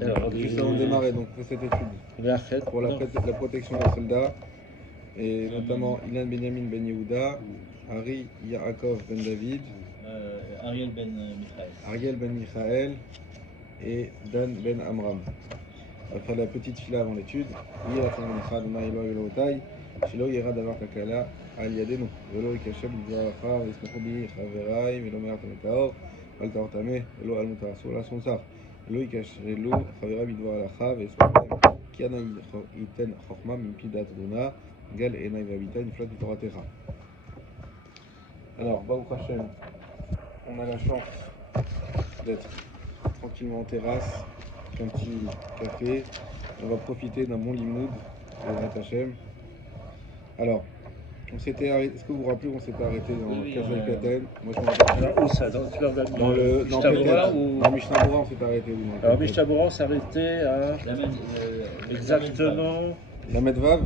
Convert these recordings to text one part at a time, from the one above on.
Alors, Juste avant de démarrer, donc pour cette étude, pour la protection des soldats, et notamment Ilan Benjamin Ben Yehuda, Ari Yaakov Ben David, Ariel Ben Michael et Dan Ben Amram. On va faire la petite fila avant l'étude. שלא ירא דבר תקלה על ידינו, ולא ייכשל בדבריך, וישמחו בי חבריי, ולא מעט מטהור, אל טהור טמא, ולא אל מותר אסור לעשות צח. ולא ייכשלו חבריי בדבר הלכה, וישמחו בהם, כי אנא ייתן חוכמה מפי דעת אדוני, גל עיניי והביטה נפלט מתורתך. Alors, Baruch Hashem, on a la chance d'être tranquillement en terrasse, avec un petit café. On va profiter d'un bon limoud de Hashem. Alors, on s'était arrêté. Est-ce que vous vous rappelez où on s'était arrêté dans Kazal Katen? Moi je me rappelle. où ça? Dans le Mishnah ou dans Mishnah Bora, on s'est arrêté où? Alors Mishnah Bora, on s'est arrêté à exactement la Medvav.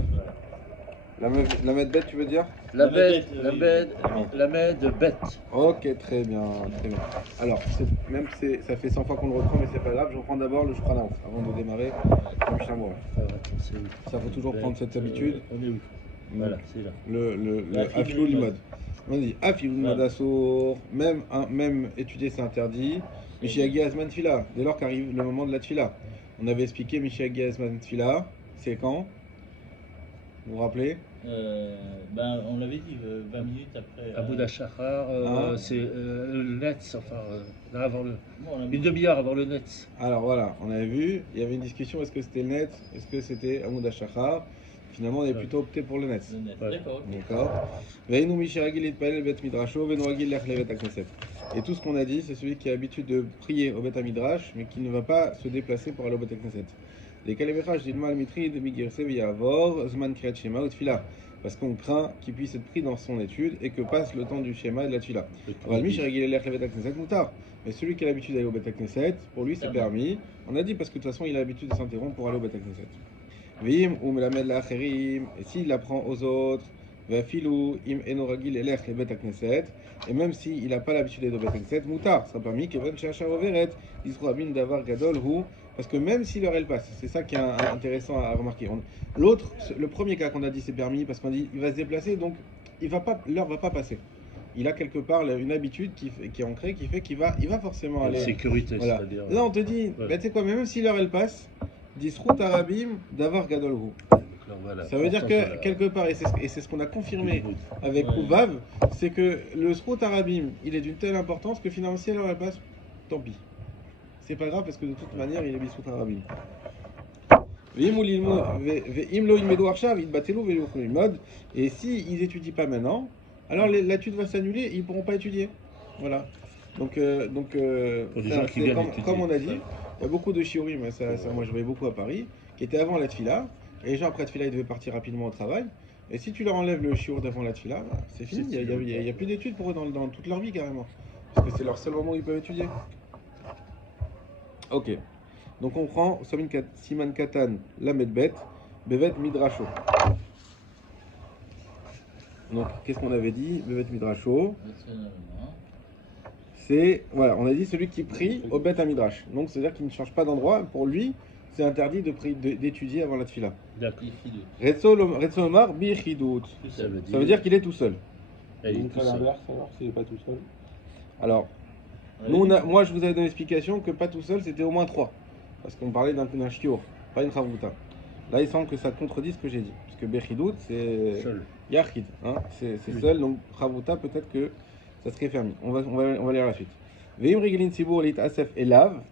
La Medbet, tu veux dire? La Med bête. Ok, très bien, très bien. Alors, même ça fait 100 fois qu'on le reprend, mais c'est pas grave. Je reprends d'abord le Shulchan Aruch avant de démarrer le Mishnah Bora. Ça faut toujours prendre cette habitude. On est où? Voilà, c'est là. Le Afilou Limod. On dit Afilou Limod Assour, même étudier c'est interdit. Mishiagi Azman Tfila, dès lors qu'arrive le moment de la Tfila. On avait expliqué Mishiagi Azman Tfila, c'est quand? Vous vous rappelez? On l'avait dit, 20 minutes après. Abu Dashachar, c'est le Netz, enfin, là avant une demi-heure avant le Netz. Alors voilà, on avait vu, il y avait une discussion, est-ce que c'était le Netz, est-ce que c'était Abu Dashachar? Finalement, on avait plutôt opté pour le Netz. D'accord. Et tout ce qu'on a dit, c'est celui qui a l'habitude de prier au Bet Midrash, mais qui ne va pas se déplacer pour aller au Bet Knesset. Parce qu'on craint qu'il puisse être pris dans son étude et que passe le temps du Shema et de la Tfila. Mais celui qui a l'habitude d'aller au Bet Knesset, pour lui c'est permis. On a dit parce que de toute façon il a l'habitude de s'interrompre pour aller au Bet Knesset. Et s'il apprend aux autres, et même s'il n'a pas l'habitude d'aller au Bet Knesset, Moutar, ça permis que parce que même si l'heure elle passe, c'est ça qui est intéressant à remarquer. L'autre, le premier cas qu'on a dit c'est permis parce qu'on dit il va se déplacer, donc l'heure va pas passer. Il a quelque part une habitude qui est ancrée, qui fait qu'il va forcément aller. Sécurité, voilà. C'est-à-dire. Là on te dit, tu sais quoi, même si l'heure elle passe, disrout arabim davar gadolhu. Voilà, ça veut dire que quelque part, et c'est ce qu'on a confirmé avec Uvav, c'est que le srout arabim, il est d'une telle importance que finalement si l'heure elle passe, tant pis. C'est pas grave parce que de toute manière il est bisrout arabim. Et si ils étudient pas maintenant, alors l'étude va s'annuler, ils pourront pas étudier. Voilà. Donc comme on a dit, il y a beaucoup de shiurim, moi je voyais beaucoup à Paris, qui étaient avant la tfila, et les gens après la tfila ils devaient partir rapidement au travail. Et si tu leur enlèves le shiur d'avant la tfila, c'est fini, il n'y a plus d'études pour eux dans toute leur vie carrément. Parce que c'est leur seul moment où ils peuvent étudier. Ok. Donc on prend Siman Katan, Lamed Bet, Bevet Midrasho. Donc qu'est-ce qu'on avait dit? Bevet Midrasho. C'est, voilà, on a dit celui qui prie au Bet Midrash. Donc c'est-à-dire qu'il ne change pas d'endroit. Pour lui, c'est interdit d'étudier avant la tfila. D'accord. Retso Omar Bichidut. Ça veut dire qu'il est tout seul. Donc à l'inverse, alors s'il n'est pas tout seul. Alors, moi je vous avais donné l'explication que pas tout seul, c'était au moins 3. Parce qu'on parlait d'un shiur, pas une chavruta. Là, il semble que ça contredit ce que j'ai dit. Parce que Bechidut, c'est Yachid, hein, c'est seul. Donc chavruta, peut-être que ça serait fermé. On va lire la suite. Veim regelin tzibur lit asef elav,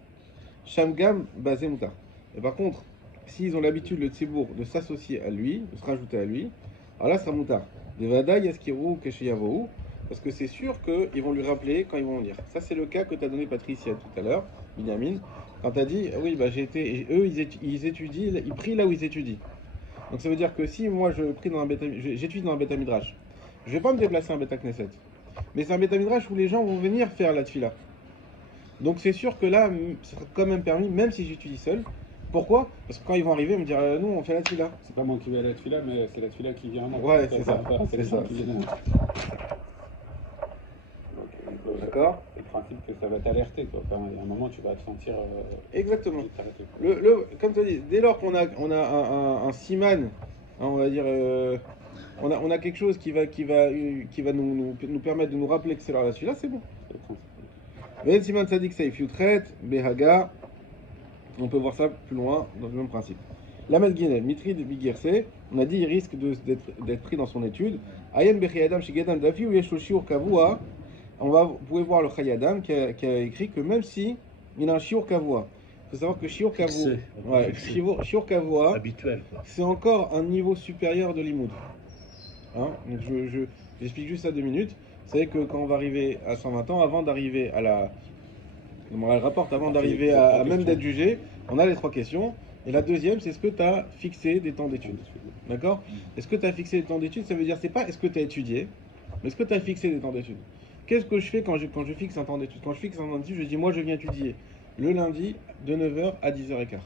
shamgam bazé mutar. Et par contre, s'ils ont l'habitude, le tzibur, de s'associer à lui, de se rajouter à lui, alors là, ça sera mutar. Devada yaskiru kesheyavou. Parce que c'est sûr qu'ils vont lui rappeler quand ils vont lire. Ça, c'est le cas que tu as donné Patricia tout à l'heure, Binyamin, quand tu as dit, oui, bah, j'ai été. Et eux, ils étudient, ils prient là où ils étudient. Donc ça veut dire que si moi j'étudie dans un Beth Midrash, je ne vais pas me déplacer en Beth Knesset. Mais c'est un Beth Midrash où les gens vont venir faire la tfila. Donc c'est sûr que là, ça sera quand même permis, même si j'étudie seul. Pourquoi? Parce que quand ils vont arriver, ils me dire, nous, on fait la tfila. C'est pas moi qui vais à la tfila, mais c'est la tfila qui vient à moi. Ouais, c'est ça. C'est ça. D'accord? Le principe que ça va t'alerter, quoi. Enfin, il y a un moment, tu vas te sentir. Exactement. t'arrêter. Comme tu as dit, dès lors qu'on a, un siman, hein, on va dire, on a quelque chose qui va nous permettre de nous rappeler que c'est celui-là, c'est bon. C'est le principe. Ben siman sadik saif yutret, behaga, on peut voir ça plus loin dans le même principe. La Guinée, Mitrid Bigirse, on a dit il risque d'être pris dans son étude. Ayen Bechayadam Shigadam Dafi ou Yeshoshur Kavua. Vous pouvez voir le Chayadam qui a écrit que même si il a un Shiur Kavua, il faut savoir que Shiur Kavua, habituel, quoi. c'est encore un niveau supérieur de l'imoud. Hein, donc j'explique juste ça 2 minutes. Vous savez que quand on va arriver à 120 ans, avant d'arriver à la. Elle rapporte avant d'arriver à même d'être jugé, on a les 3 questions. Et la deuxième, c'est est-ce que tu as fixé des temps d'études. D'accord? Est-ce que tu as fixé des temps d'études? Ça veut dire, c'est pas est-ce que tu as étudié, mais est-ce que tu as fixé des temps d'études? Qu'est-ce que je fais quand je fixe un temps d'études? Quand je fixe un temps d'études, je dis moi je viens étudier le lundi de 9h à 10h15.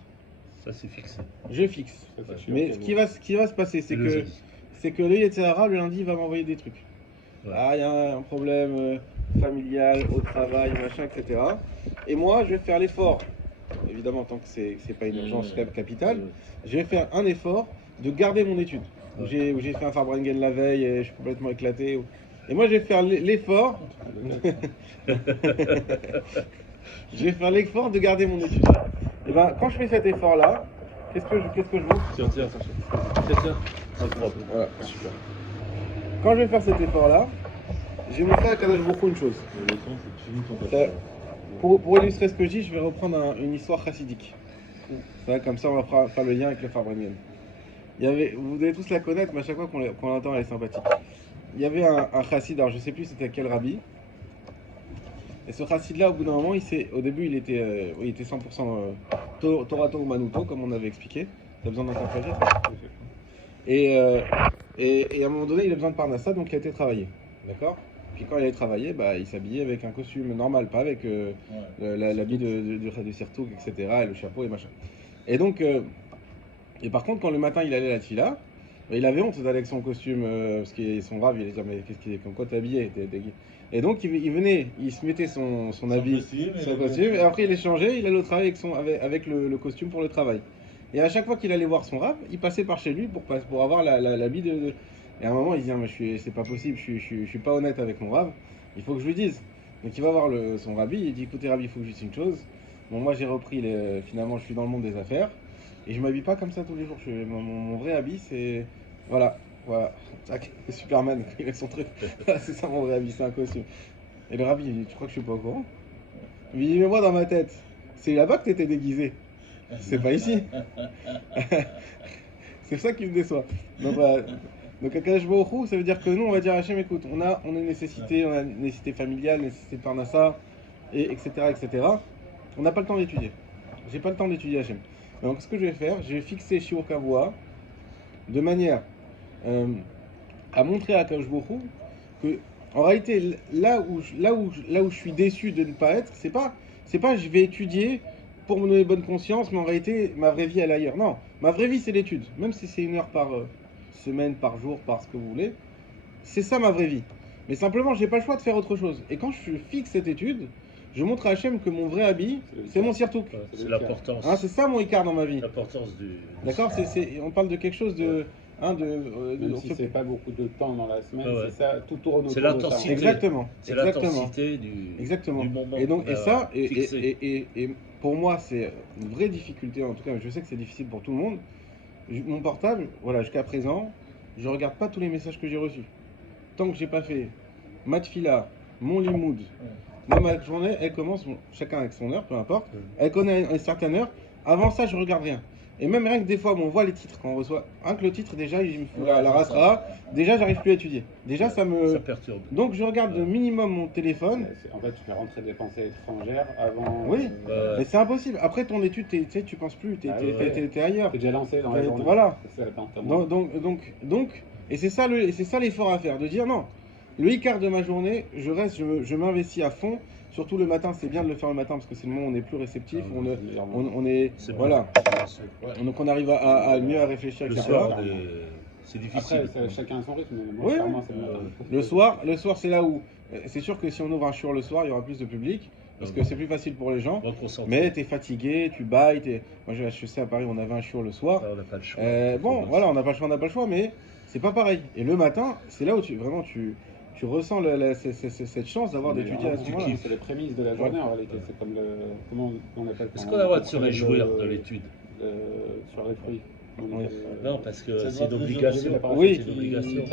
Ça, c'est fixé. Je fixe. Ça, c'est sûr, Mais ce qui va se passer, c'est que le Yetzirah, le lundi, va m'envoyer des trucs. Ouais. Ah, il y a un problème familial, au travail, machin, etc. Et moi, je vais faire l'effort. Évidemment, tant que c'est pas une urgence capitale, je vais faire un effort de garder mon étude. Où j'ai fait un Farbrengen la veille et je suis complètement éclaté. Et moi, je vais faire l'effort. Je vais faire l'effort de garder mon étude. Et ben, quand je fais cet effort-là, qu'est-ce que je montre? Tiens, Sacha. Voilà, super. Quand je vais faire cet effort-là, j'ai montré à Kadosh Baruch Hu une chose. Pour illustrer ce que je dis, je vais reprendre une histoire chassidique. Comme ça, on va faire le lien avec le Farbrengen. Vous devez tous la connaître, mais à chaque fois qu'on l'entend, elle est sympathique. Il y avait un chassid, alors je ne sais plus c'était quel rabbi. Et ce chassid-là, au bout d'un moment, au début, il était 100% Torato ou Manuto, comme on avait expliqué. Tu as besoin d'interpréter ça? Et à un moment donné, il a besoin de Parnassa, donc il a été travailler. D'accord? Puis quand il allait travailler, il s'habillait avec un costume normal, pas avec l'habit de Sirtouk, etc., et le chapeau et machin. Et donc, et par contre, quand le matin il allait à la tfila, il avait honte d'aller avec son costume, parce que son rave, il allait dire, mais qu'est-ce qu'il est, comme quoi t'es habillé? Et donc, il venait, il se mettait son habit, son costume, et après il échangeait, il allait au travail avec le costume pour le travail. Et à chaque fois qu'il allait voir son rave, il passait par chez lui pour avoir l'habit de... Et à un moment, il dit, c'est pas possible, je suis pas honnête avec mon rave, il faut que je lui dise. Donc il va voir son rabbi, il dit, écoutez rabbi, il faut que je dise une chose. Bon, moi j'ai repris, finalement je suis dans le monde des affaires, et je m'habille pas comme ça tous les jours. Mon vrai habit, c'est... Voilà. Tac, Superman, il met son truc. C'est ça mon vrai habit, c'est un costume. Et le rabbi, il dit, tu crois que je suis pas au courant? Il lui dit, mais moi dans ma tête, c'est là-bas que t'étais déguisé. C'est pas ici. C'est ça qui me déçoit. Donc à Kadosh Baruch Hu, ça veut dire que nous, on va dire à Hachem, écoute, on a une nécessité, familiale, nécessité de Parnassa, etc. On n'a pas le temps d'étudier. J'ai pas le temps d'étudier Hachem. Donc ce que je vais faire, je vais fixer Shiur Kavua de manière à montrer à Kadosh Baruch Hu que, en réalité, là où je suis déçu de ne pas être, c'est pas je vais étudier pour me donner bonne conscience, mais en réalité, ma vraie vie, elle est ailleurs. Non, ma vraie vie, c'est l'étude. Même si c'est 1 heure par semaine, par jour, par ce que vous voulez, c'est ça ma vraie vie. Mais simplement, j'ai pas le choix de faire autre chose. Et quand je fixe cette étude, je montre à Hachem que mon vrai habit, c'est mon sirtouk. C'est l'importance. Hein, c'est ça mon Icar dans ma vie. L'importance du... D'accord, on parle de quelque chose de... Même si c'est pas beaucoup de temps dans la semaine, c'est ça, tout tourne autour c'est de ça. l'intensité. Exactement. C'est l'intensité du moment. Et donc, et pour moi, c'est une vraie difficulté, en tout cas, je sais que c'est difficile pour tout le monde. Mon portable, voilà, jusqu'à présent, je regarde pas tous les messages que j'ai reçus. Tant que j'ai pas fait ma tfila, mon limoud, moi, ma journée, elle commence, chacun avec son heure, peu importe, elle connaît une certaine heure. Avant ça, je regarde rien. Et même rien que des fois, on voit les titres quand on reçoit. Rien que le titre, déjà, il me fout la rasera. Déjà, j'arrive plus à étudier. Déjà, ça perturbe. Donc, je regarde le minimum mon téléphone. En fait, tu fais rentrer des pensées étrangères avant. Oui, mais c'est impossible. Après ton étude, tu penses plus, t'es ailleurs. T'es déjà lancé dans la journée. Voilà. C'est ça, donc, et c'est ça l'effort à faire, de dire non. Le quart de ma journée, je reste, je m'investis à fond. Surtout le matin, c'est bien de le faire le matin parce que c'est le moment où on est plus réceptif, on est voilà. Donc on arrive à mieux à réfléchir, le etc. soir, C'est difficile. Après, chacun a son rythme. Moi, Oui, clairement, c'est le matin. le soir c'est là où. C'est sûr que si on ouvre un shiur le soir, il y aura plus de public. Parce que c'est plus facile pour les gens. Mais t'es fatigué, tu bailles. Moi, je sais, à Paris, on avait un shiur le soir. On n'a pas le choix. Bon, voilà, on n'a pas le choix, mais c'est pas pareil. Et le matin, c'est là où tu ressens cette chance d'avoir d'étudier à ce moment-là. C'est les prémices de la journée en réalité. C'est comme le. Comment on appelle ça? Est-ce qu'on a le droit de se réjouir de l'étude sur les fruits? Non, parce que c'est une obligation. Oui, c'est une obligation.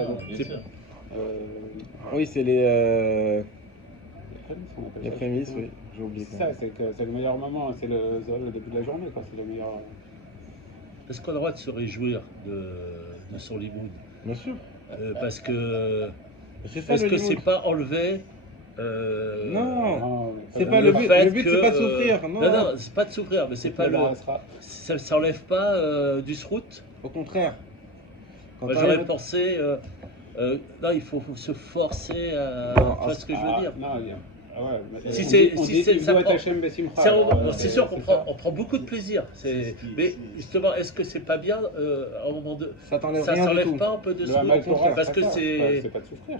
Oui, c'est les prémices, oui, j'ai oublié. C'est ça, c'est le meilleur moment, c'est le début de la journée, quoi. C'est le meilleur. Est-ce qu'on a le droit de se réjouir de son limoud? Bien sûr. Parce que c'est c'est pas enlevé. Non, c'est pas le but. Le but c'est pas de souffrir. Non, c'est pas de souffrir, mais c'est pas le. Ça s'enlève pas du srout. Au contraire. Moi, j'aurais pensé. Non, il faut se forcer à. Tu vois ce que je veux dire? Non, si c'est sûr qu'on prend beaucoup de plaisir. Mais justement, est-ce que c'est pas bien à un moment de. Ça t'enlève pas un peu de souffrir? Parce que c'est pas de souffrir.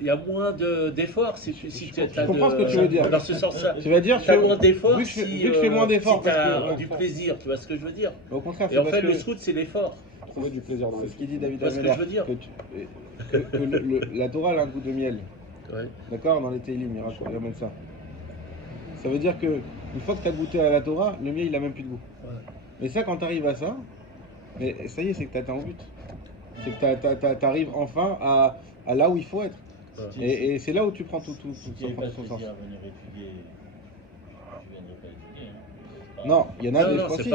Il y a moins d'efforts si tu as comprends ce que tu veux dire. Dans ce sens-là, tu vas dire tu as moins d'efforts vu que je fais moins d'efforts si tu as du plaisir, tu vois ce que je veux dire? Au contraire, et en fait, le srout, c'est l'effort. Trouver du plaisir dans ce qu'il dit David Ameller, que la Torah a un goût de miel. Ouais. D'accord, dans les Teilim, il ramène ça. Ça veut dire que une fois que tu as goûté à la Torah, le miel il a même plus de goût. Ouais. Mais ça, quand tu arrives à ça, mais ça y est, c'est que tu atteins au but. C'est que tu arrives enfin à là où il faut être. Ouais. Et c'est là où tu prends tout son sens. Non, il y en a des fois si.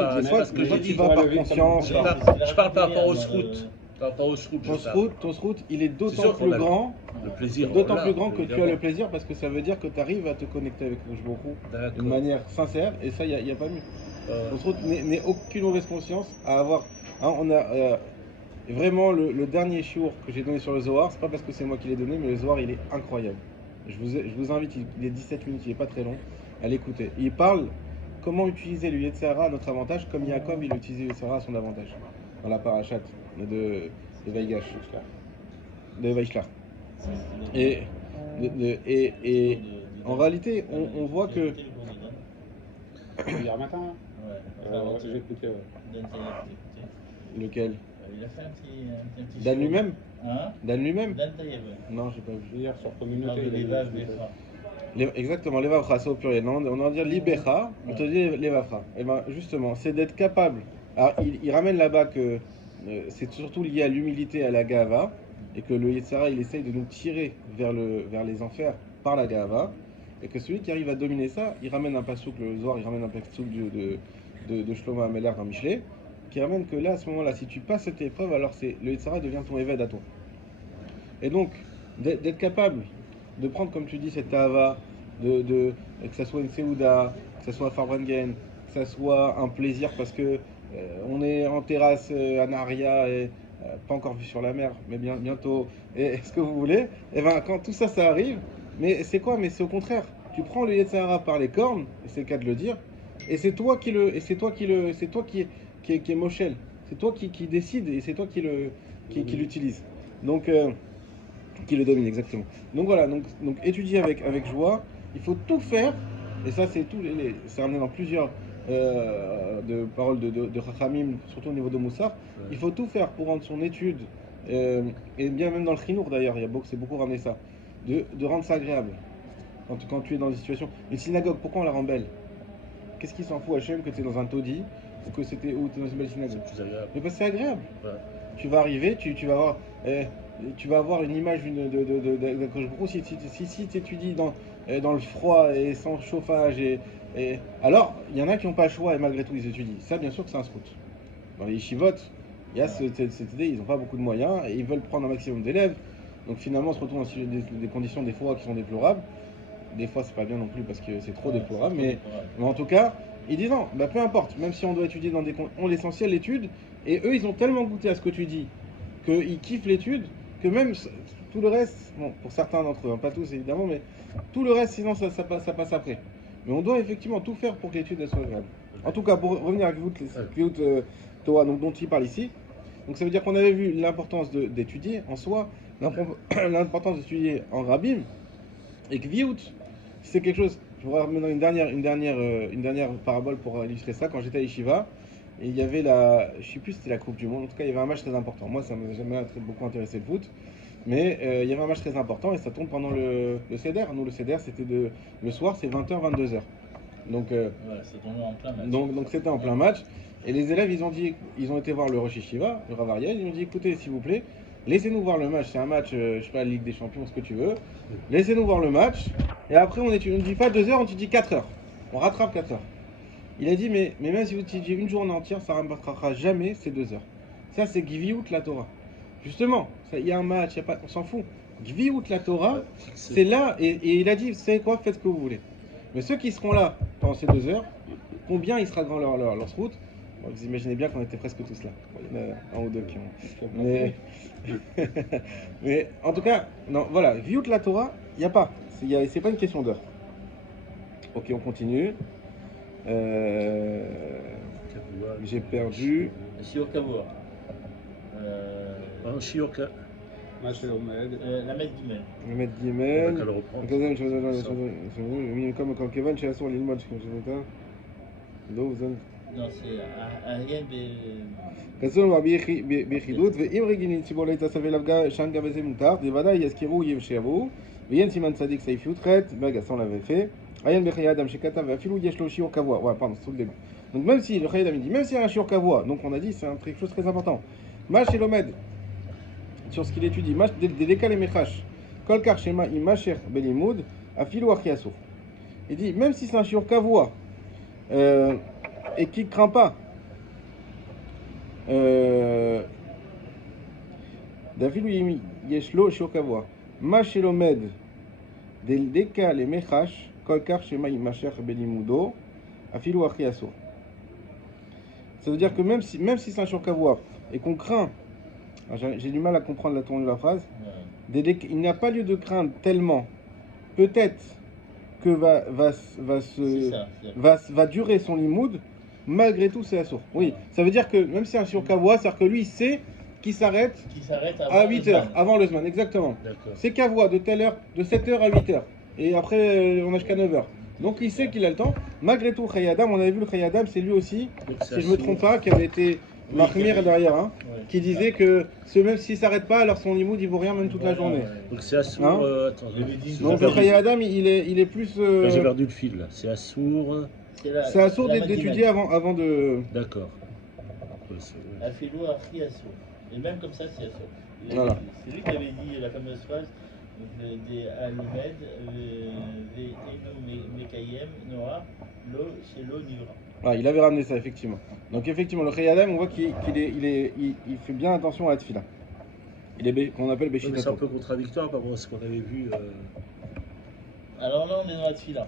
Des fois, tu vas par conscience. Je parle par rapport au srout. Ton srout, il est d'autant plus grand. Le plaisir. D'autant plus grand que tu as le plaisir parce que ça veut dire que tu arrives à te connecter avec le J d'une manière sincère et ça, il n'y a pas mieux. Ton srout n'est aucune mauvaise conscience à avoir. Hein, on a vraiment le dernier shiur que j'ai donné sur le Zohar, c'est pas parce que c'est moi qui l'ai donné, mais le Zohar il est incroyable. Je vous invite, il est 17 minutes, il n'est pas très long, à l'écouter. Il parle comment utiliser le Yetzer Hara à notre avantage, comme Yaakov il a utilisé le Yetzer Hara à son avantage. Dans la parachat de Vaigash, de Vaishlar. Et en réalité, on voit que. Hier matin, j'ai écouté. Lequel? Il a fait un petit Dan lui-même? Hein? Dan lui-même? Dan Taïeb. Non, j'ai pas vu. Hier sur Communauté. Exactement, les vafra, c'est au pluriel. Non, on va dire libecha, on te dit les vafra. Et ben justement, c'est d'être capable. Alors, il ramène là-bas que c'est surtout lié à l'humilité, à la gava, et que le Yetzer Hara, il essaye de nous tirer vers les enfers par la gava, et que celui qui arrive à dominer ça, il ramène un pasouk, le Zohar, il ramène un pasouk de Shlomo Ameler dans Michelet, qui ramène que là, à ce moment-là, si tu passes cette épreuve, alors le Yetzer Hara devient ton évêque à toi. Et donc, d'être capable de prendre, comme tu dis, cette tahava, que ça soit une Seouda, que ça soit un Farbrengen, que ça soit un plaisir parce que on est en terrasse à Naria et pas encore vu sur la mer, mais bientôt, et ce que vous voulez, et ben quand tout ça arrive, mais c'est quoi? Mais c'est au contraire, tu prends le Yetzer Hara par les cornes, et c'est le cas de le dire, et c'est toi qui est Moshel, c'est toi qui décide et c'est toi qui l'utilise. Donc qui le domine exactement. Donc voilà, donc étudier avec joie, il faut tout faire, et ça c'est c'est ramené dans plusieurs de paroles de Chachamim, surtout au niveau de Moussar. Ouais. Il faut tout faire pour rendre son étude, et bien même dans le Chinour d'ailleurs, c'est beaucoup ramené ça, de rendre ça agréable. Quand tu es dans une situation, une synagogue, pourquoi on la rend belle? Qu'est-ce qui s'en fout Hachem que tu es dans un taudis ou que tu es dans une belle synagogue? Mais parce que c'est agréable. Ouais. Tu vas arriver, tu vas avoir une image de si tu étudies dans le froid et sans chauffage alors il y en a qui n'ont pas le choix et malgré tout ils étudient. Ça bien sûr que c'est un scout. Dans les yeshivot, il y a cette idée, ils n'ont pas beaucoup de moyens et ils veulent prendre un maximum d'élèves. Donc finalement on se retrouve dans des conditions des fois qui sont déplorables. Des fois c'est pas bien non plus parce que c'est trop déplorable, mais en tout cas ils disent non, peu importe, même si on doit étudier on l'essentiel l'étude, et eux ils ont tellement goûté à ce que tu dis qu'ils kiffent l'étude que même tout le reste, bon pour certains d'entre eux, hein, pas tous évidemment, mais tout le reste sinon ça passe après. Mais on doit effectivement tout faire pour que l'étude soit agréable. En tout cas, pour revenir à Gvout Torah dont il parle ici, Donc ça veut dire qu'on avait vu l'importance d'étudier en soi, l'importance d'étudier en rabbim, et que viout, c'est quelque chose. Je vous ramène une dernière parabole pour illustrer ça. Quand j'étais à Yeshiva, et il y avait je sais plus si c'était la Coupe du Monde, en tout cas il y avait un match très important. Moi ça m'a jamais beaucoup intéressé le foot, mais il y avait un match très important et ça tombe pendant le Seder. Nous le Seder c'était le soir, c'est 20h, 22h. Donc ça tombait en plein match. Donc c'était en plein match. Et les élèves ils ont été voir le Rosh Yeshiva, le Rav Ariel, ils ont dit écoutez s'il vous plaît, laissez-nous voir le match, c'est un match, je sais pas, Ligue des Champions, ce que tu veux. Laissez-nous voir le match, et après on ne dit pas 2 heures, on te dit 4 heures. On rattrape 4 heures. Il a dit, mais même si vous étudiez une journée entière, ça ne rattrapera jamais ces 2 heures. Ça, c'est Gviout la Torah. Justement, il y a un match, on s'en fout. Gviout la Torah, c'est là, et il a dit, vous savez quoi, faites ce que vous voulez. Mais ceux qui seront là pendant ces 2 heures, combien il sera grand leur route. Bon, vous imaginez bien qu'on était presque tous là. Bon, il y en a un ou deux qui ont. Mais en tout cas, non, voilà, Gviout la Torah, il n'y a pas. C'est pas une question d'heure. Ok, on continue. J'ai perdu. Shiur Kavua. Shiur Kavua. La Met Gimel. La Met Gimel. Comme Kevin, chez Assour, l'Ilmod, non, c'est Ariel כסון ביחידות, ואם רגילים ציבור ליצא סבי לבגה שנגה בזה מותר, בוודאי יזכרו יבשרו, ויין סימן צדיק סעיף י"ח, ברגע sans l'avait fait, עיין בחיי אדם שכתב, ואפילו יש לו שיעור קבוע. Ouais, pardon, c'est tout le début. Donc même si le חיי אדם dit, même s'il y a un shiur kavua, donc on a dit c'est quelque chose de très important. מה שלומד, sur ce qu'il étudie, דלקה למחש, כל כך שמה יימשך בלימוד, אפילו הכי אסור. Il dit, même si c'est un shiur kavua, et qui ne craint pas, d'afilu yeshlo shiur kavua, ma shelomed deleka le mechash kol kar shema imashech belimudo afilu achi asur. Ça veut dire que même si c'est un shiur kavua et qu'on craint, j'ai du mal à comprendre la tournure de la phrase, il n'y a pas lieu de craindre tellement, peut-être que va durer son limoud. Malgré tout, c'est assour. Oui, ça veut dire que même si c'est un shiur kavua, c'est-à-dire que lui, il sait qu'il s'arrête à 8 heures, avant le Zman, exactement. C'est kavua de telle heure, de 7 heures à 8 heures. Et après, on n'a jusqu'à 9 heures. Donc il sait qu'il a le temps. Malgré tout, Chayei Adam, on avait vu le Chayei Adam, c'est lui aussi, si je ne me trompe pas, qui avait été Mahmir derrière, hein, qui disait que même s'il ne s'arrête pas, alors son limoud, il vaut rien, même toute la journée. Donc c'est assour. Hein donc le Chayei Adam, il est plus. J'ai perdu le fil là. C'est assour. C'est assour d'étudier avant de. D'accord. Afilou Achi Assour. Et même comme ça, c'est assour. Voilà. C'est lui qui avait dit la fameuse phrase des Almed, Mekayem, Noah, Lo, Shelo, Nivra. Ah, il avait ramené ça, effectivement. Donc, effectivement, le Chayei Adam, on voit qu'il fait bien attention à la tefila. Il est qu'on appelle Béchitato. C'est un peu contradictoire par rapport à ce qu'on avait vu. Alors là, on est dans la tefila.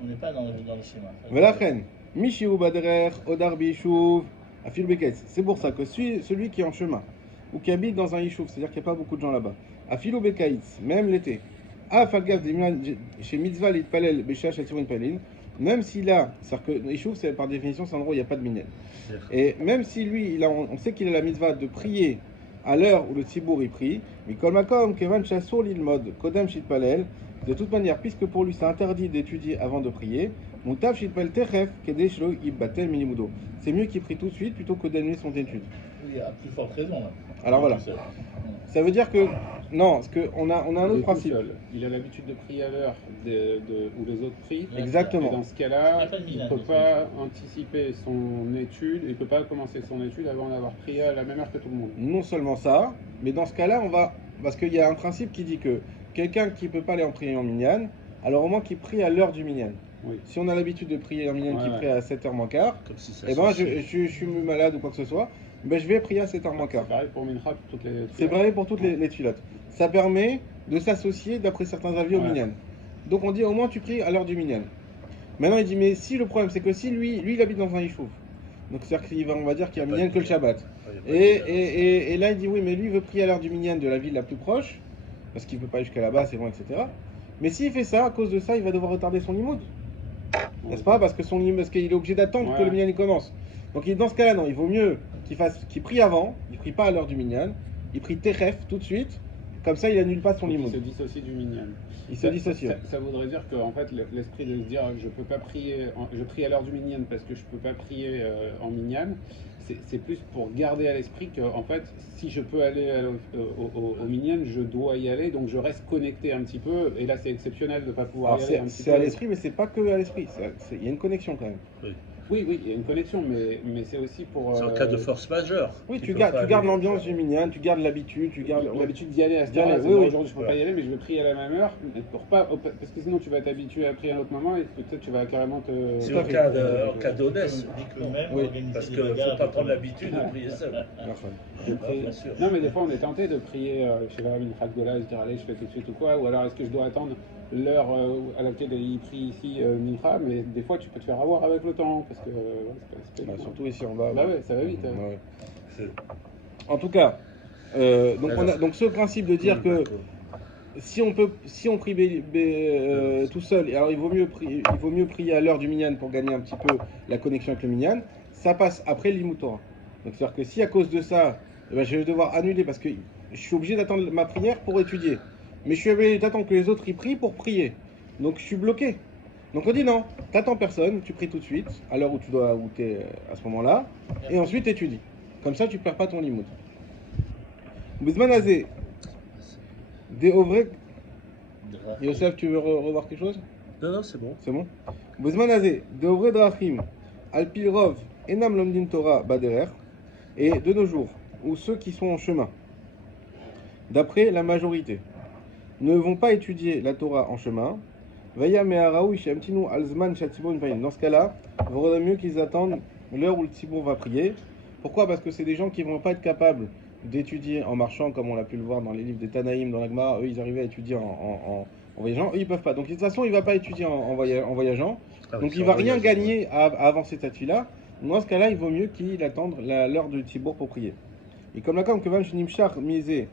On n'est pas dans le schéma. Velachen, Mishiou Badrer, Odar Bishuv, Afil Beketz. C'est pour ça que celui qui est en chemin, ou qui habite dans un Yishuv, c'est-à-dire qu'il n'y a pas beaucoup de gens là-bas, Afilou Bekaitz, même l'été, Afalgaf chez Mitzvah Litpalel, Beshash Atsirin Palin, même s'il a, c'est-à-dire que Yishuv, c'est par définition, c'est un endroit où il n'y a pas de minyan. Et même si lui, on sait qu'il a la mitzvah de prier à l'heure où le Tzibour y prie, mais Kolmakom, Kevan Chassur Lilmod, Kodem Shitpalel, de toute manière, puisque pour lui c'est interdit d'étudier avant de prier, c'est mieux qu'il prie tout de suite plutôt que d'annuler son étude. Il y a plus forte raison là. Alors voilà. Ça veut dire que non, parce qu'on a un autre principe. Il a l'habitude de prier à l'heure où les autres prient. Exactement. Et dans ce cas-là, il ne peut pas anticiper son étude, il ne peut pas commencer son étude avant d'avoir prié à la même heure que tout le monde. Non seulement ça, mais dans ce cas-là, parce qu'il y a un principe qui dit que quelqu'un qui ne peut pas aller en prier en minyan, alors au moins qu'il prie à l'heure du minyan. Oui. Si on a l'habitude de prier en minyan qui prie à 7h moins quart, et ben je suis malade ou quoi que ce soit, ben je vais prier à 7h moins quart. C'est pareil pour Mincha, c'est pareil pour toutes les tfilotes. Ça permet de s'associer d'après certains avis au minyan. Donc on dit au moins tu pries à l'heure du minyan. Maintenant il dit mais si le problème c'est que si lui il habite dans un yishuv, donc c'est-à-dire on va dire qu'il y a minyan que le Shabbat. Et là il dit oui mais lui il veut prier à l'heure du minyan de la ville la plus proche, parce qu'il ne peut pas aller jusqu'à là-bas, c'est loin, etc. Mais s'il fait ça, à cause de ça, il va devoir retarder son limoud. N'est-ce pas? Parce qu'il est obligé d'attendre que le minyan commence. Donc dans ce cas-là, non, il vaut mieux qu'il prie avant, il prie pas à l'heure du minyan, il prie Techef tout de suite, comme ça il annule pas son limoud. Il se dissocie du minyan. Il se dissocie. Ça voudrait dire que en fait, l'esprit de se dire je peux pas prier, je prie à l'heure du minyan parce que je peux pas prier en minyan, c'est plus pour garder à l'esprit que en fait, si je peux aller au minyan, je dois y aller, donc je reste connecté un petit peu. Et là, c'est exceptionnel de ne pas pouvoir y aller un petit peu. C'est à l'esprit, mais c'est pas que à l'esprit. Il y a une connexion quand même. Oui, il y a une connexion, mais c'est aussi pour. C'est en cas de force majeure. Oui, tu gardes l'ambiance du minyan, tu gardes l'habitude, tu gardes l'habitude d'y aller à ce moment-là. Oui, aujourd'hui je peux pas y aller, mais je vais prier à la même heure, parce que sinon tu vas t'habituer à prier à un autre moment et peut-être tu vas carrément te. C'est en cas d'audace. Oui, parce qu'il ne faut pas prendre l'habitude de prier seul. Non, mais des fois on est tenté de prier, je sais pas, une Hagdola, se dire allez, je fais tout de suite ou quoi, ou alors est-ce que je dois attendre l'heure à laquelle il prie ici Mincha, mais des fois tu peux te faire avoir avec le temps parce que c'est pas surtout ici en bas. Bah ouais, ça va vite. En tout cas, donc ce principe de dire que si on prie tout seul, alors il vaut mieux prier à l'heure du minyan pour gagner un petit peu la connexion avec le minyan, ça passe après le limud Torah. Donc c'est-à-dire que si à cause de ça, je vais devoir annuler parce que je suis obligé d'attendre ma prière pour étudier. Mais je suis obligé d'attendre que les autres y prient pour prier. Donc je suis bloqué. Donc on dit non, t'attends personne, tu pries tout de suite, à l'heure où tu es à ce moment-là, et ensuite étudies. Comme ça tu perds pas ton limoud. Bizmanazé, des ovrek. Yosef, tu veux revoir quelque chose? Non, c'est bon. C'est bon. Bizmanazé, des ovrek drachim, alpilrov, enam lomdin Torah baderer, et de nos jours, où ceux qui sont en chemin, d'après la majorité, ne vont pas étudier la Torah en chemin. Dans ce cas-là, il vaudrait mieux qu'ils attendent l'heure où le Tzibour va prier. Pourquoi? Parce que c'est des gens qui ne vont pas être capables d'étudier en marchant, comme on l'a pu le voir dans les livres des Tanaïm, dans la Gemara. Eux, ils arrivaient à étudier en voyageant. Eux, ils ne peuvent pas. Donc de toute façon, il ne va pas étudier en voyageant. Donc il ne va rien gagner à avancer cette fille-là. Dans ce cas-là, il vaut mieux qu'il attende l'heure du Tzibour pour prier. Et comme la comme que Van Shnimshach misé.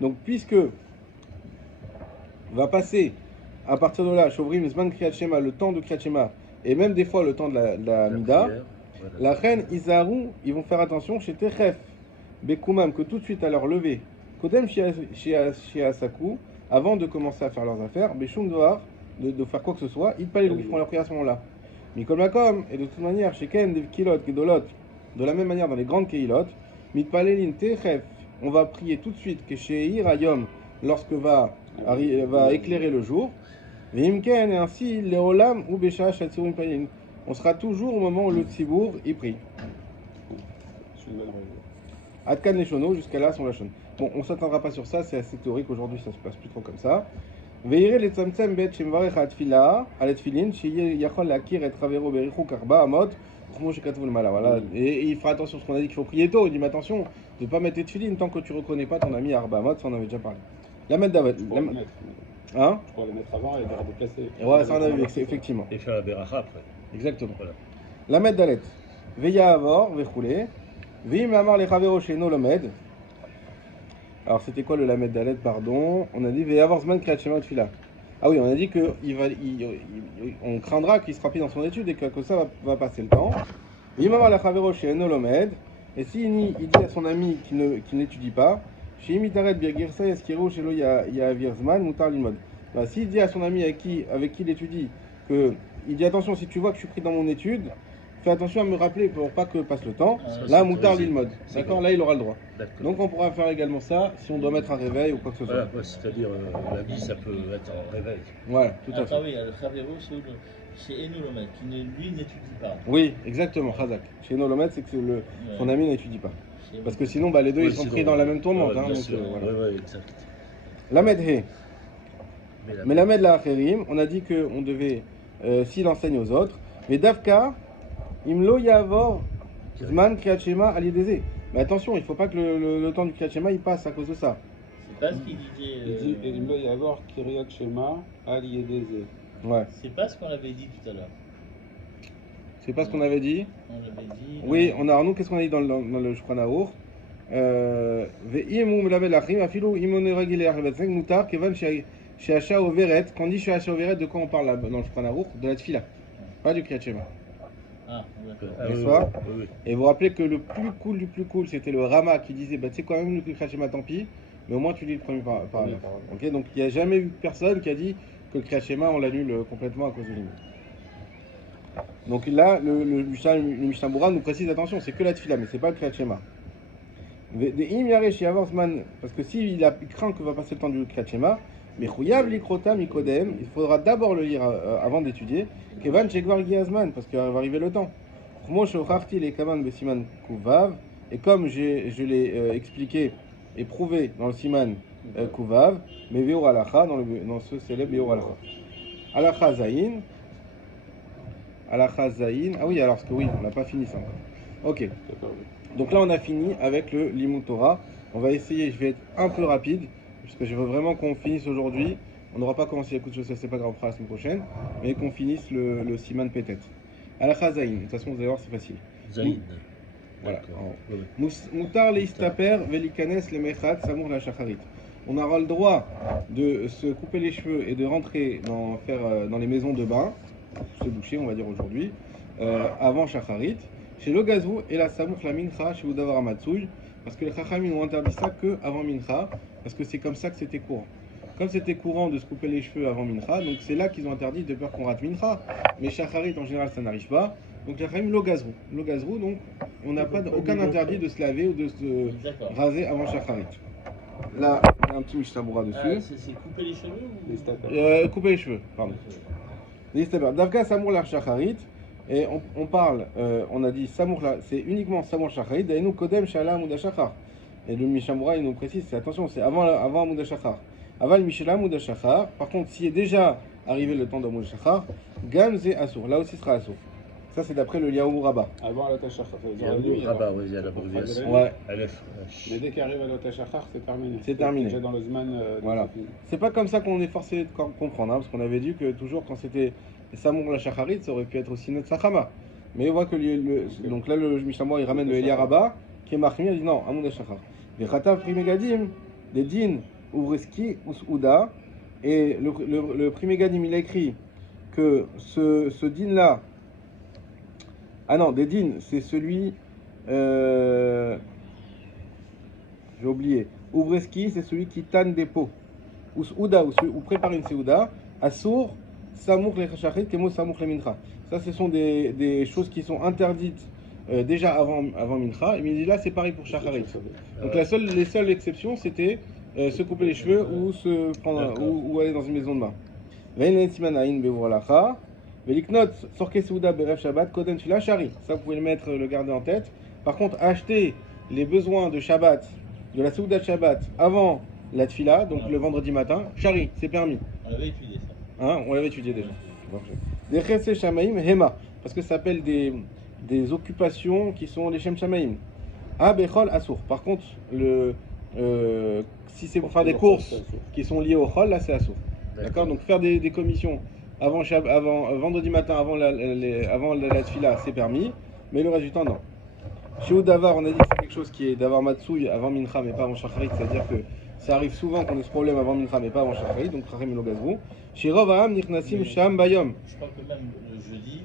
Donc puisque va passer à partir de là, le temps de Kriyat Shema et même des fois le temps de la Mida, la reine Izaru, ils vont faire attention chez Techef Bekumam que tout de suite à leur lever, Kodem chez Asaku, avant de commencer à faire leurs affaires, Beshum Doar, de faire quoi que ce soit, ils font leur prière à ce moment-là. Mikom Lakom, et de toute manière, chez Ken, des Kilot, Gedolot, de la même manière dans les grandes Keilot, Mitpalelin Techef, on va prier tout de suite que chez Irayom, lorsque va éclairer le jour, Vimken, et ainsi, les Olam ou Besha Shatsurim Palin. On sera toujours au moment où le Tzibour y prie. Adkan Leshono, jusqu'à là, son Lachon. Bon, on ne s'attendra pas sur ça, c'est assez théorique aujourd'hui, ça se passe plus trop comme ça. Veire le tzamtzem bet shemvarech atfila aletfilin sheyeh yachol lakir et travero berichuk arba amot chmo shekatvu lemala. Voilà. Et il fera attention à ce qu'on a dit qu'il faut prier tôt. Il dit mais attention de ne pas mettre tes tefilin tant que tu ne reconnais pas ton ami arba amot. Ça on avait déjà parlé. La mettre d'avant. Hein? Je pourrais les mettre avant et les redéplacer. Ouais, ça on a vu effectivement. Et faire la beracha après. Exactement. Voilà. La mettre d'alet. Veya avor vechoulé. Veim lamar lechavero sheno lomed. Alors c'était quoi le Lamed Dalet, pardon? On a dit Veyavar Zman Kriyat Shema Tfila. Ah oui, on a dit que on craindra qu'il se rapide dans son étude et que ça va passer le temps. Yimamar la Chavero chez Enolomed. Et s'il dit à son ami qui n'étudie pas, chez Imitaret Birgirsa Yaskiro chez Lo Yavir Zman Mutar Limod. S'il dit à son ami avec qui il étudie il dit attention, si tu vois que je suis pris dans mon étude, fais attention à me rappeler pour pas que passe le temps. Là, Moutar l'ilmod. D'accord, là il aura le droit. Donc on pourra faire également ça si on doit mettre un réveil ou quoi que ce soit. Voilà, c'est-à-dire la vie, ça peut être un réveil. Voilà, tout à fait. Ah oui, le Chavero, c'est Enolomed, qui lui n'étudie pas. Oui, exactement, Khazak. Chez Enolomed, c'est que son ami n'étudie pas. Parce que sinon, les deux ils sont pris dans la même tourmente. Voilà. Oui, exact. Lamed He. Mais Lamed la Acherim, on a dit qu'on devait, s'il enseigne aux autres, mais Davka. Imlo Yavor Zman Kriyat Shema Alideze. Mais attention, il ne faut pas que le temps du Kriyat Shema il passe à cause de ça. C'est pas ce qu'il disait. Il dit Imlo Yavor Kriyat Shema Alideze. Ouais. C'est pas ce qu'on avait dit tout à l'heure. C'est pas ce qu'on avait dit? On l'avait dit. Oui, nous, qu'est-ce qu'on a dit dans le Shulchan Aruch? Ve'imum Lamed Lachim, Afilu Imon Regile Arvetzek Mutar Kevan chez Hacha Overet. Quand on dit chez Hacha Overet, de quoi on parle là, dans le Shulchan Aruch? De la Tfila, pas du Kriyat Shema. Ah, d'accord. N'est-ce pas? Et vous vous rappelez que le plus cool du plus cool, c'était le Rama qui disait bah, tu sais quoi, même le Kriyat Shema, tant pis, mais au moins tu lis le premier paragraphe. Ok, donc il n'y a jamais eu personne qui a dit que le Kriyat Shema, on l'annule complètement à cause de l'imam. Donc là, le Mishnah Berurah nous précise attention, c'est que la Tfila, mais c'est pas le Kriyat Shema. Parce que s'il craint que va passer le temps du Kriyat Shema, mais il faudra d'abord le lire avant d'étudier, Kevan Shegvar Giazman, parce qu'il va arriver le temps. Et comme je l'ai expliqué et prouvé dans le Siman Kuvav, mais Veur Alacha, dans ce célèbre Veur Alacha. Alacha Zayin. Alacha Zayin. Ah oui, alors parce que oui, on n'a pas fini ça encore. Ok. Donc là, on a fini avec le Limud Torah. On va essayer, je vais être un peu rapide, parce que je veux vraiment qu'on finisse aujourd'hui. On n'aura pas commencé les coups de choses, c'est pas grave, on fera la semaine prochaine, mais qu'on finisse le Siman peut-être. Alacha Zayin, de toute façon, vous allez voir, c'est facile. Zayin. Voilà. Moutar leistaper velikanes le mechat samour la shacharit. On aura le droit de se couper les cheveux et de rentrer dans les maisons de bain, se doucher, on va dire aujourd'hui, avant shacharit. Chez le gazou et la samour la mincha chez Udavar Amatsouy, parce que les chachamim ont interdit ça que avant mincha, parce que c'est comme ça que c'était courant. Comme c'était courant de se couper les cheveux avant mincha, donc c'est là qu'ils ont interdit de peur qu'on rate mincha. Mais shacharit en général ça n'arrive pas. Donc la chachamim lo gazrou, donc on n'a aucun interdit de se laver ou de se raser avant shacharit. Là, il y a un petit Mishnah Berurah dessus. C'est couper les cheveux ou couper les cheveux, pardon. Davka samour la shacharit. Et on parle, on a dit Samour là, c'est uniquement Samour Shacharit, et nous Kodem Shala Mouda Shachar. Et le Mishnah Berurah il nous précise, c'est attention, c'est avant Mouda Shachar. Aval Mishala Mouda Shachar. Par contre, s'il est déjà arrivé le temps de Mouda Shachar, Gamze Assour, là aussi sera Assour. Ça c'est d'après le Liaou Rabbah. Avant la Tachachar, Rabbah, oui, il y a l'abréviation. Ouais. Mais dès qu'arrive à la Tachachar, c'est terminé. C'est terminé. Déjà dans le Zman. Voilà. C'est pas comme ça qu'on est forcé de comprendre, hein, parce qu'on avait dit que toujours quand c'était Samour la Shacharit, ça aurait pu être aussi notre Sachama. Mais on voit que donc là le Mishnah Berurah il ramène le Elia Rabbah qui est marqué, il dit non, Amoud Shachar. Les Khatav Primegadim, les Din Ouvreski Ouda, et le Primegadim il a écrit que ce din là, ah non, des din, c'est celui, j'ai oublié, Ouvreski c'est celui qui tanne des pots, ou Ouda, ou prépare une Seouda, Assour, Samour le Chachachit, Kemo Samour le Mincha. Ça, ce sont des choses qui sont interdites déjà avant Mincha. Et il dit là, c'est pareil pour Shacharit. Donc les seules exceptions, c'était se couper les cheveux ou se prendre ou aller dans une maison de bain. Ça, vous pouvez le mettre, le garder en tête. Par contre, acheter les besoins de Shabbat, de la Souda de Shabbat avant la Tfila, donc le vendredi matin, Shari, c'est permis. On avait étudié ça. Hein, on l'avait étudié déjà. Des Chesed Shamaim Hema, parce que ça s'appelle des occupations qui sont les Shem Shamaim. Ah, Bechol Assour. Par contre, si c'est pour faire des courses qui sont liées au Chol, là c'est Assour. D'accord. Donc faire des commissions avant vendredi matin, avant la Tfila, c'est permis, mais le reste du temps, non. Chez Udavar, on a dit que c'est quelque chose qui est Davar Matsouy avant Mincha, mais pas avant Shacharit, c'est-à-dire que ça arrive souvent qu'on ait ce problème avant Mincha, mais pas avant Shacharit, donc Chachamim lo gazrou. Chez Rov Ha'am Nichnasim Sham Bayom. Je crois que même le jeudi,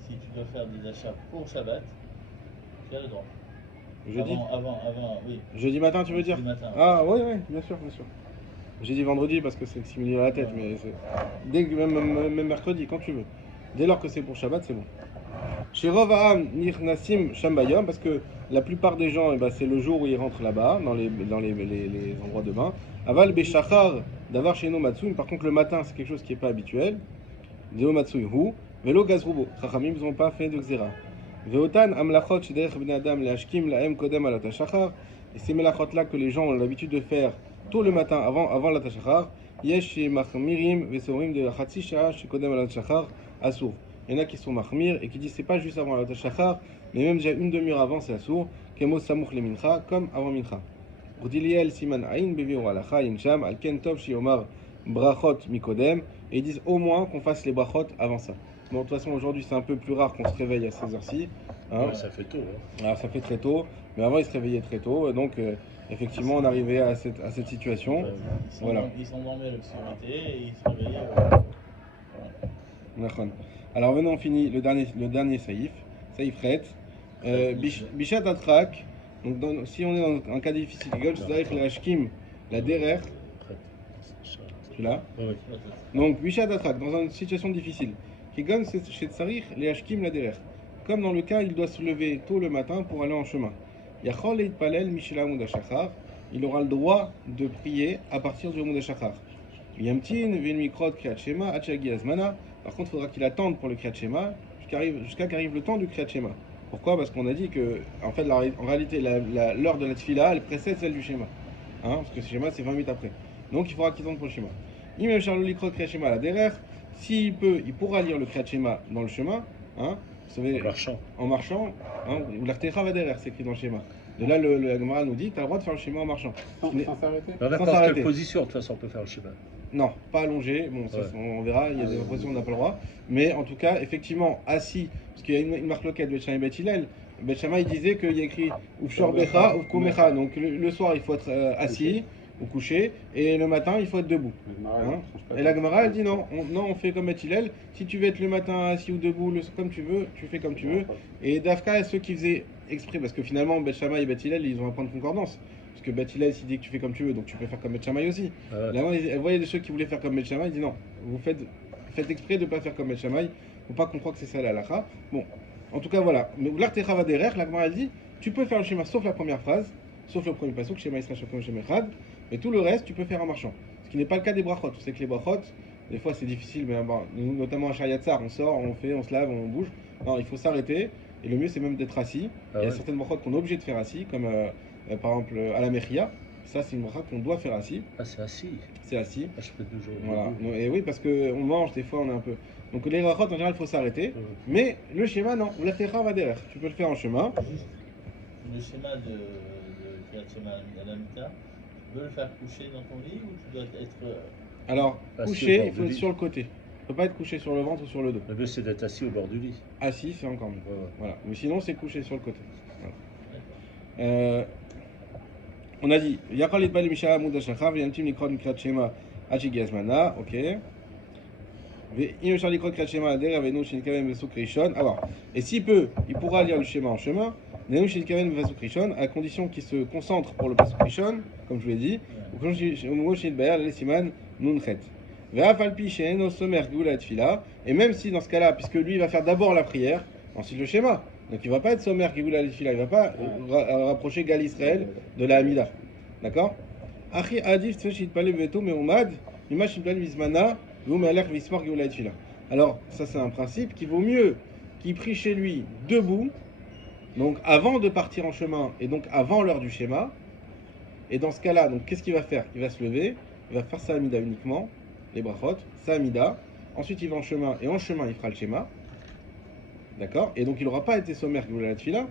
si tu dois faire des achats pour Shabbat, tu as le droit. Jeudi oui. Jeudi matin, tu veux dire? Jeudi matin. Ah oui, bien sûr. J'ai dit vendredi parce que c'est similé à la tête, mais dès que même mercredi, quand tu veux. Dès lors que c'est pour Shabbat, c'est bon. Chez Rov Ha'am Nichnasim Sham Bayom, parce que la plupart des gens, c'est le jour où ils rentrent là-bas, dans les endroits de bain. Aval Beshachar Davar Sheno Matsui, par contre le matin, c'est quelque chose qui n'est pas habituel. Deo Matsui Hu, Velo Gazrubo. Chachamim, ils n'ont pas fait de Xera. Veotan Amlachot Shederech Ben Adam Leashkim Laem Kodem Alat Shachar. Et ces melachot-là que les gens ont l'habitude de faire tôt le matin, avant la Tashachar, Yesh Machmirim Vesorim de Chatsi Shah Shekodem Alat Shachar Assour. Il y en a qui sont mahmir et qui disent c'est pas juste avant la Tashachar, mais même déjà une demi-heure avant c'est Assour, Kemo Samouch le Mincha, comme avant Mincha. Urdiliel Siman Ain Bevi Alacha Yincham Alken Tov Shiomar Brachot Mikodem, et ils disent au moins qu'on fasse les brachot avant ça. Bon, de toute façon aujourd'hui c'est un peu plus rare qu'on se réveille à ces heures-ci. Hein. Ouais, ça fait tôt. Hein. Alors ça fait très tôt, mais avant ils se réveillaient très tôt, donc effectivement, on arrivait à cette situation. Voilà. Ils s'endormaient à l'obscurité et ils se réveillaient. D'accord. Alors maintenant on finit le dernier saïf ret. Bishat atrak. Donc si on est dans un cas difficile, la derer. Tu l'as? Oui. Donc bishat atrak, dans une situation difficile. Kigon c'est chez Tsarich les hashkim la derer. Comme dans le cas, il doit se lever tôt le matin pour aller en chemin. Yachol et palel Michel Amoud Hashachar. Il aura le droit de prier à partir du Amoud Hashachar. Yamtin, Vinmikrot, Kriyat Shema, Achagi Azmana. Par contre, il faudra qu'il attende pour le Kriyat Shema jusqu'à qu'arrive le temps du Kriyat Shema. Pourquoi? Parce qu'on a dit que, en fait, en réalité, l'heure de la Tfila, elle précède celle du Shema. Hein, parce que ce Shema, c'est 20 minutes après. Donc, il faudra qu'il attende pour le Shema. Imem Charloli Krot, Kriyat Shema, la derrière. S'il peut, il pourra lire le Kriyat Shema dans le chemin. Hein, vous savez, en marchant. Hein, ou l'Artecha va derrière, c'est écrit dans le schéma. De là, le Gemara nous dit, tu as le droit de faire le schéma en marchant. Sans s'arrêter? Dans n'importe quelle position, de toute façon, on peut faire le schéma. Non, pas allongé. Bon, ça, on verra. Il y a des positions où on n'a pas le droit. Mais en tout cas, effectivement, assis, parce qu'il y a une marque locale de Betchama et Bet Hillel. Bet Shammai, il disait qu'il y a écrit Ufshor Becha, Ufkomecha. Donc le soir, il faut être assis ou couché, et le matin, il faut être debout. Hein, et la Gemara, elle dit non, on fait comme Bet Hillel. Si tu veux être le matin assis ou debout, comme tu veux, tu fais comme tu veux. Et Dafka, ceux qui faisaient exprès, parce que finalement, Bet Shammai et Bet Hillel, ils ont un point de concordance. Parce que Bet Hillel, s'il dit que tu fais comme tu veux, donc tu peux faire comme Bet Shammai aussi. Là, elle voyait de ceux qui voulaient faire comme Bet Shammai, il dit non, vous faites exprès de ne pas faire comme Bet Shammai. Faut pas qu'on croit que c'est ça la halakha. Bon, en tout cas, voilà. Mais l'Artecha va derrière, la Gemara, elle dit tu peux faire le schéma sauf la première phrase, sauf le premier pasuk, Shema Yisrael Shakom Shem Echad, mais tout le reste, tu peux faire en marchant. Ce qui n'est pas le cas des brachot. Vous savez que les brachot, des fois c'est difficile, mais bon, nous, notamment à Shariatzar, on sort, on se lave, on bouge. Non, il faut s'arrêter, et le mieux c'est même d'être assis. Il y a certaines brachot qu'on est obligé de faire assis, comme par exemple à la Mechia. Ça, c'est une bracha qu'on doit faire assis. Ah, c'est assis. C'est assis. Ah, je fais toujours. Voilà. Et oui, parce qu'on mange, des fois on est un peu. Donc les brachot, en général, il faut s'arrêter. Mais le schéma, non. L'Artecha va derrière. Tu peux le faire en chemin. Le schéma de Kriyat Shema à la Mita, tu peux le faire coucher dans ton lit ou tu dois être. Alors, couché, il faut être sur le côté. Il ne peut pas être couché sur le ventre ou sur le dos. Le mieux, c'est d'être assis au bord du lit. Assis, c'est encore mieux. Voilà. Mais sinon, c'est couché sur le côté. Voilà. On a dit, Yakal Itbal Misha Mouda Shachav, Yamtim Nikrod Mikrat Shema, Achigi Azmana, ok. Et s'il peut, il pourra lire le schéma en chemin, à condition qu'il se concentre pour le pasuk rishon, comme je vous l'ai dit, et même si dans ce cas-là, puisque lui va faire d'abord la prière, ensuite le schéma, donc il ne va pas être sommaire qui goula il ne va pas rapprocher Gal Israël de la Hamida. D'accord? Alors, ça c'est un principe qui vaut mieux qu'il prie chez lui debout, donc avant de partir en chemin et donc avant l'heure du schéma. Et dans ce cas-là, donc qu'est-ce qu'il va faire? Il va se lever, il va faire sa Hamida uniquement, les brachot, sa Hamida. Ensuite, il va en chemin et en chemin, il fera le schéma. D'accord? Et donc, il n'aura pas été sommaire que vous la tefila.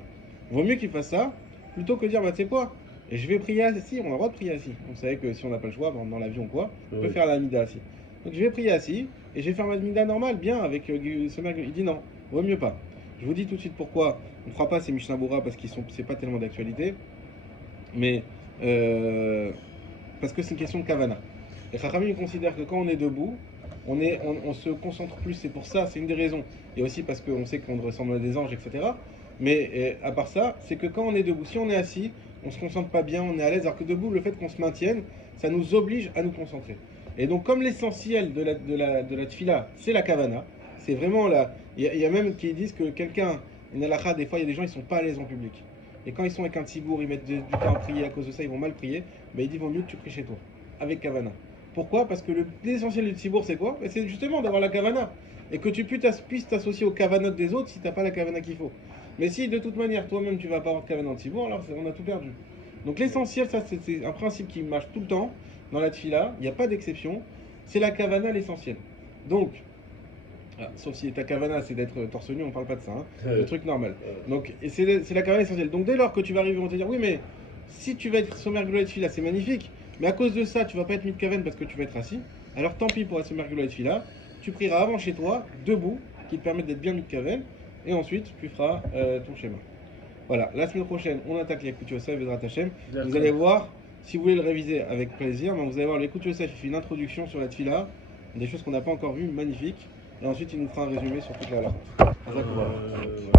Vaut mieux qu'il fasse ça plutôt que dire, bah, tu sais quoi? Et je vais prier assis, on a le droit de prier assis. Vous savez que si on n'a pas le choix, dans l'avion ou quoi, on peut faire la Hamida assis. Donc, je vais prier assis et je vais faire ma Hamida normale, bien, avec sommaire. Il dit non, vaut mieux pas. Je vous dis tout de suite pourquoi on ne fera pas ces Mishnah Bora parce que c'est pas tellement d'actualité. Mais parce que c'est une question de Kavana. Les Chachamim considèrent que quand on est debout, on se concentre plus, c'est pour ça, c'est une des raisons. Et aussi parce qu'on sait qu'on ressemble à des anges, etc. Mais à part ça, c'est que quand on est debout, si on est assis, on ne se concentre pas bien, on est à l'aise, alors que debout, le fait qu'on se maintienne, ça nous oblige à nous concentrer. Et donc comme l'essentiel de la tfila, c'est la kavana, c'est vraiment là. Il y a même qui disent que quelqu'un, une halakha, des fois il y a des gens, ils ne sont pas à l'aise en public. Et quand ils sont avec un tzibour, ils mettent du temps à prier, à cause de ça, ils vont mal prier, mais il dit vaut mieux que tu pries chez toi, avec kavana. Pourquoi? Parce que l'essentiel du tzibour, c'est quoi? C'est justement d'avoir la kavana. Et que tu puisses t'associer aux kavanotes des autres si tu n'as pas la kavana qu'il faut. Mais si de toute manière, toi-même, tu ne vas pas avoir de kavana en tzibour, alors on a tout perdu. Donc l'essentiel, ça c'est un principe qui marche tout le temps dans la tfila, il n'y a pas d'exception, c'est la kavana l'essentiel. Donc, sauf si ta kavana c'est d'être torse nu, on ne parle pas de ça, hein, le truc normal. Donc c'est la kavana essentielle. Donc dès lors que tu vas arriver, on va te dire oui mais si tu vas être sommaire de tfila, c'est magnifique, mais à cause de ça tu vas pas être mitkaven parce que tu vas être assis, alors tant pis pour être sommaire de tfila, tu prieras avant chez toi, debout, qui te permettent d'être bien mitkaven, et ensuite tu feras ton schéma. Voilà, la semaine prochaine, on attaque l'Ekut Yosef, Bezrat Hashem. Vous D'accord. allez voir, si vous voulez le réviser avec plaisir, vous allez voir l'Ekut Yosef, il fait une introduction sur la tefila, des choses qu'on n'a pas encore vues, magnifiques. Et ensuite, il nous fera un résumé sur toute la halakha. Ouais.